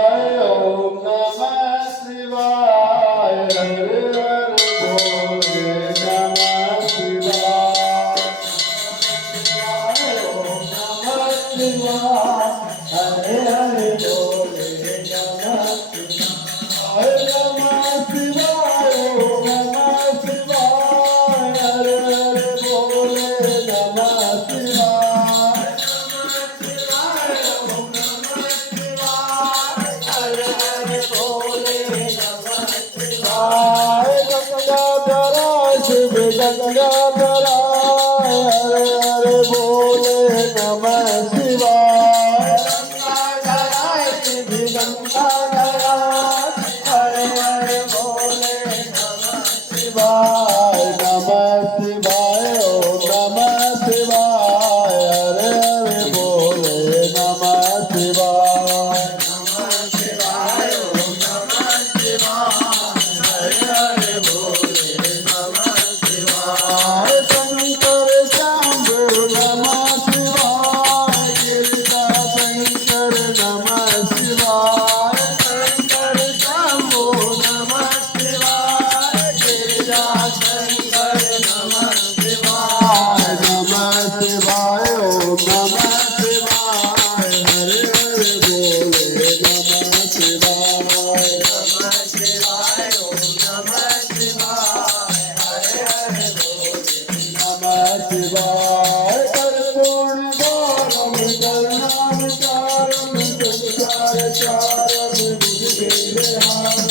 ओम नमः शिवाय हरे हरे बोले नमः शिवाय ओम नमः शिवाय हरे हरे बोले नमः शिवाय नमः शिवाय ओम नमः शिवाय हरे हरे बोले नमः शिवाय गंगाधरा शिव गंगाधरा हरे हरे बोले नमः शिवाय गंगाधरा शिव गंगाधरा हरे हरे बोले नमः शिवाय नमः शिवाय ओम नमः शिवाय हरे हरे बोले नमः शिवाय नमः शिवाय ओम नमः शिवाय हरे हरे बोले नमः शिवाय शंकर शंभु नमः शिवाय गिरिजा शंकर नमः शिवाय शंकर शंभु नमः शिवाय गिरिजा शंकर नमः शिवाय नमः शिवाय ओम नमः शिवाय हरे हरे बोले नमः शिवाय नमः शिवाय ओम नमः शिवाय हरे हरे बोले नमः शिवाय कर्पूर्ण गौरम करुणावतारम संसार चारम बुद्धिविहारम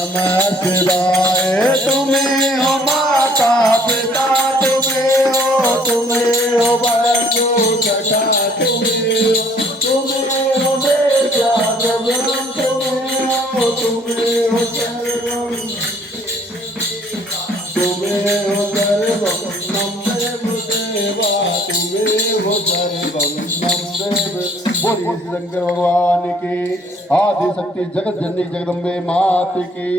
नमः शिवाय तुम्हें हो माता पिता तुम्हें हो बंधु सखा तुम्हें हो बेटा जगन तुम्हें हो सर्वम नम देव देवा तुम्हें हो सर्वम नम देव। बोलिए शंकर भगवान की आदि शक्ति जगत जननी जगदम्बे मात की।